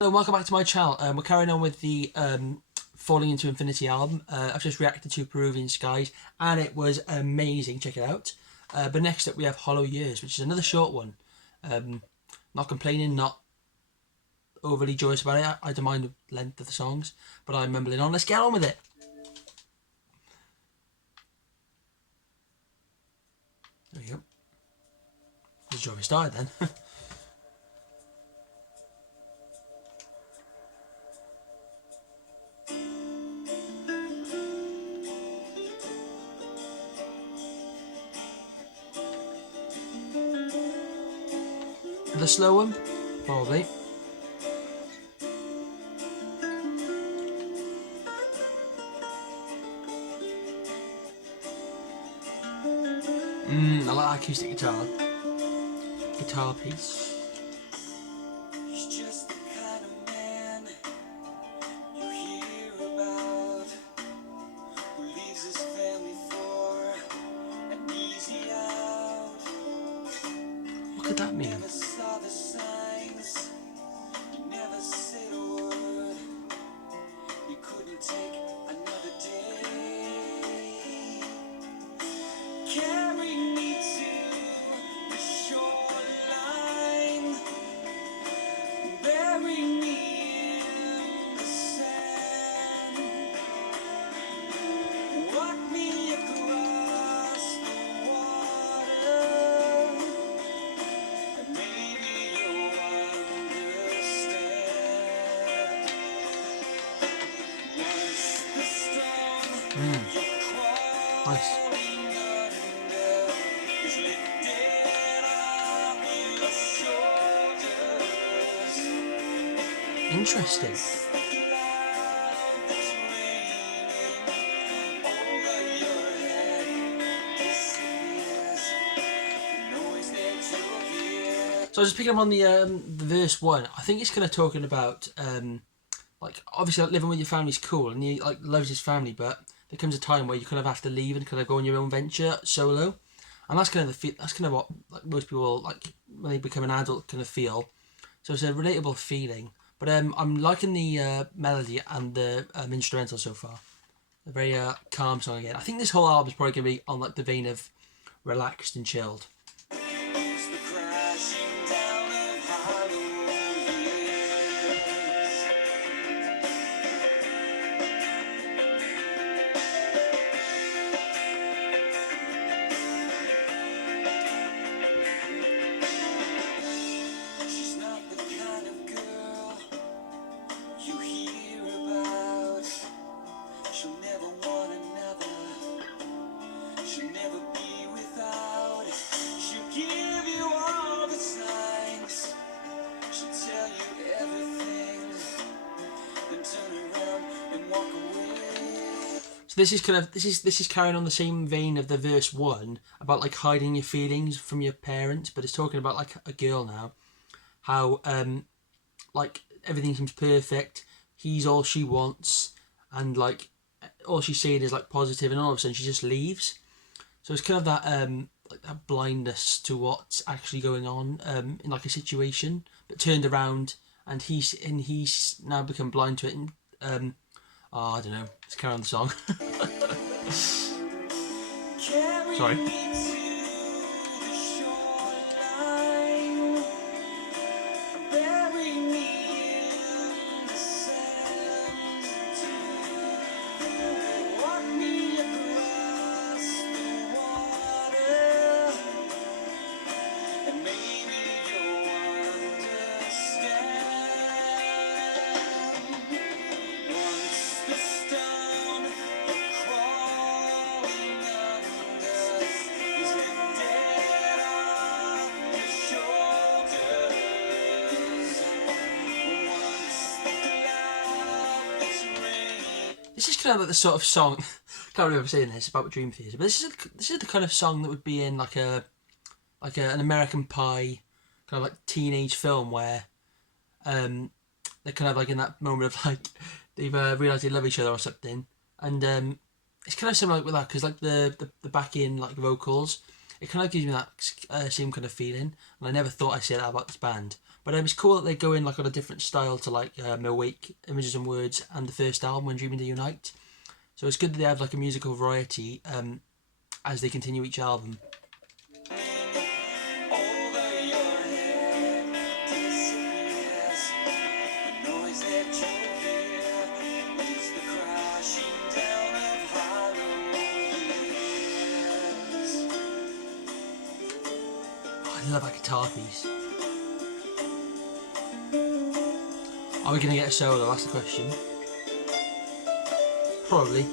Hello, welcome back to my channel. We're carrying on with the Falling Into Infinity album. I've just reacted to Peruvian Skies and it was amazing. Check it out. But next up we have Hollow Years, which is another short one. Not complaining, not overly joyous about it. I don't mind the length of the songs, but I'm mumbling on. Let's get on with it. There we go. Let's already started then. The slow one, probably. I like that acoustic guitar piece. What could that mean? Nice. Interesting. So I was just picking up on the verse one. I think it's kind of talking about like obviously like, living with your family's cool and he like loves his family, but there comes a time where you kind of have to leave and kind of go on your own venture solo, and that's kind of that's kind of what like most people like when they become an adult kind of feel. So it's a relatable feeling. But I'm liking the melody and the instrumental so far. A very calm song again. I think this whole album is probably going to be on like the vein of relaxed and chilled. So this is kind of this is carrying on the same vein of the verse one about like hiding your feelings from your parents, but it's talking about like a girl now, how like everything seems perfect, he's all she wants, and like all she's saying is like positive, and all of a sudden she just leaves. So it's kind of that like that blindness to what's actually going on in like a situation, but turned around, and he's now become blind to it, and oh, I don't know. Let's carry on the song. Sorry. This is kind of like the sort of song. Can't remember saying this about Dream Theater, but this is the kind of song that would be in like an American Pie kind of like teenage film where they're kind of like in that moment of like they've realised they love each other or something, and it's kind of similar with that because like the back in like vocals, it kind of gives me that same kind of feeling, and I never thought I'd say that about this band, But it's cool that they go in like on a different style to like Awake, Images and Words, and the first album, When Dreaming They Unite. So it's good that they have like a musical variety as they continue each album. I love that guitar piece. Are we going to get a solo? That's the question. Probably.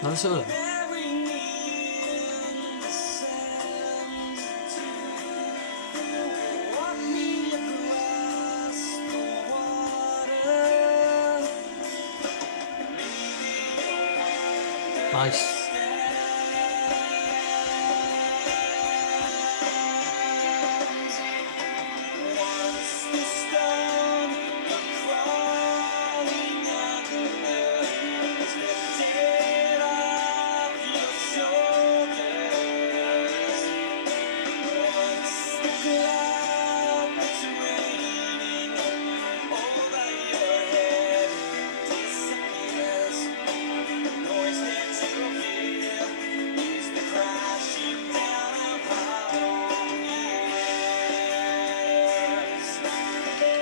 Another solo. Nice.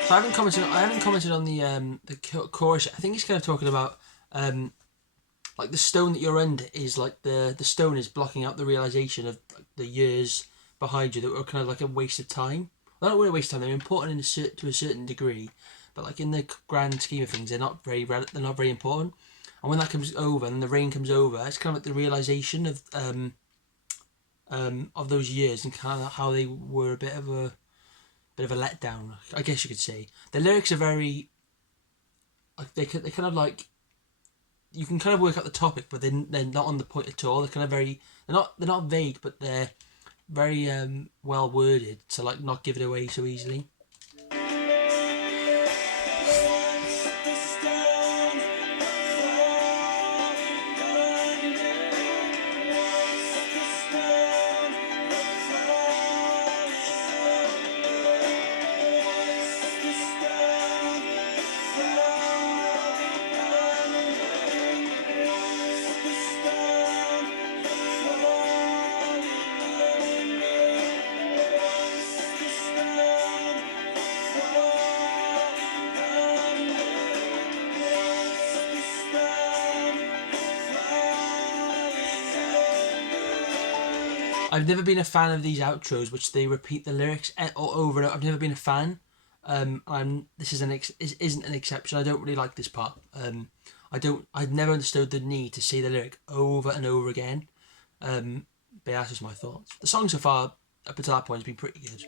So I haven't commented on the chorus. I think it's kind of talking about like the stone that you're under is like the stone is blocking out the realization of like, the years behind you that were kind of like a waste of time. Well, not really a waste of time. They're important to a certain degree, but like in the grand scheme of things, they're not very important. And when that comes over and the rain comes over, it's kind of like the realization of those years and kind of how they were a bit of a letdown, I guess you could say. The lyrics are very like they kind of like you can kind of work out the topic, but they're not on the point at all. They're kind of very they're not vague, but they're very well worded to like not give it away so easily. I've never been a fan of these outros, which they repeat the lyrics all over and over. I've never been a fan. This isn't an exception. I don't really like this part. I've never understood the need to say the lyric over and over again. But that's just my thoughts. The song so far up until that point has been pretty good.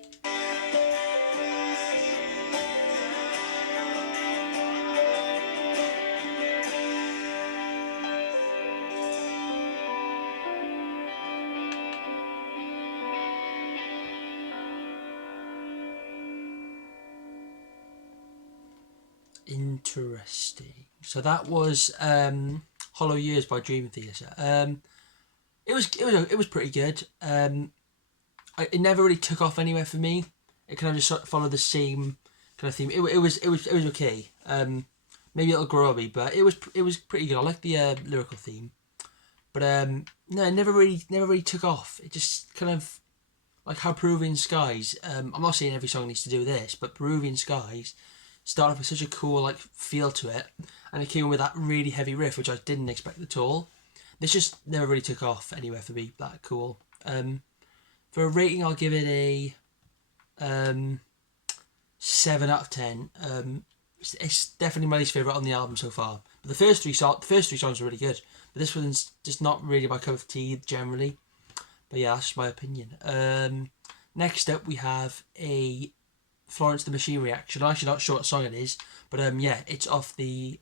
Interesting. So that was Hollow Years by Dream Theater. It was pretty good. It never really took off anywhere for me. It kind of just sort of followed the same kind of theme. It was okay. Maybe a little grubby, but it was pretty good. I like the lyrical theme, but no, it never really took off. It just kind of like how Peruvian Skies. I'm not saying every song needs to do this, but Peruvian Skies started off with such a cool like feel to it, and it came in with that really heavy riff, which I didn't expect at all. This just never really took off anywhere for me. That cool. For a rating, I'll give it a 7 out of 10. It's definitely my least favourite on the album so far. But the first three songs are really good. But this one's just not really my cup of tea generally. But yeah, that's just my opinion. Next up, we have a Florence the Machine reaction. I'm actually not sure what song it is, but yeah, it's off the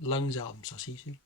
Lungs album. So I'll see you soon.